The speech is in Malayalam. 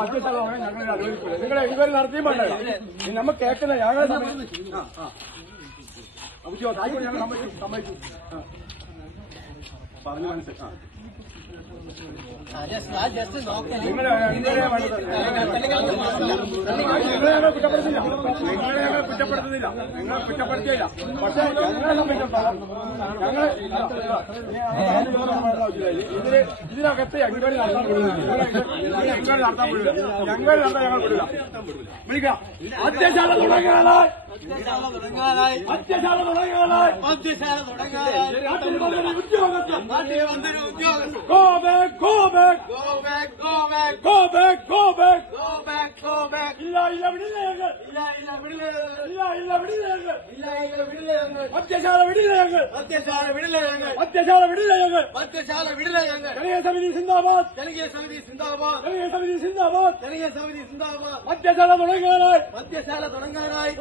മദ്യസ്ഥലമാണ് ഞങ്ങൾ അനുവദിക്കുന്നത്. നിങ്ങളെ ഇവർ നടത്തിയും വേണ്ടത് നമ്മൾ കേൾക്കുന്ന ഞങ്ങളെ സമ്മതിച്ചു. ഞങ്ങൾ സമ്മതിച്ചു പറഞ്ഞു മനസ്സിലാക്കി. നിങ്ങളെ കുറ്റപ്പെടുത്തുന്നില്ല, നിങ്ങളെ കുറ്റപ്പെടുത്തിയില്ല. പക്ഷേ ഞങ്ങളെ സംബന്ധിച്ചിടത്തോളം ഇതിനകത്ത് എൻക്വയറി നടത്താൻ വിടില്ല. എൻക്വയറി നടത്താൻ വിടില്ല. എൻക്വയറി നടത്താൻ ഞങ്ങൾ വിടില്ല. വിളിക്കാം. മദ്യശാല തുടങ്ങാനായി മദ്യശാല തുടങ്ങാനായി Go back, go back, go back, go back, go back, go back, go back, go back. ഇല്ല വിടില്ല, ഇല്ല വിടില്ല, ഇല്ല വിടില്ല, ഇല്ല വിടില്ല. മദ്യശാല വിടില്ല, മദ്യശാല വിടില്ല, മദ്യശാല വിടില്ല, മദ്യശാല വിടില്ല. ജനകീയ സമിതി സിന്ദാബാദ്, ജനകീയ സമിതി സിന്ദാബാദ്, ജനകീയ സമിതി സിന്ദാബാദ്, ജനകീയ സമിതി സിന്ദാബാദ്. മദ്യശാല തുടങ്ങാനായി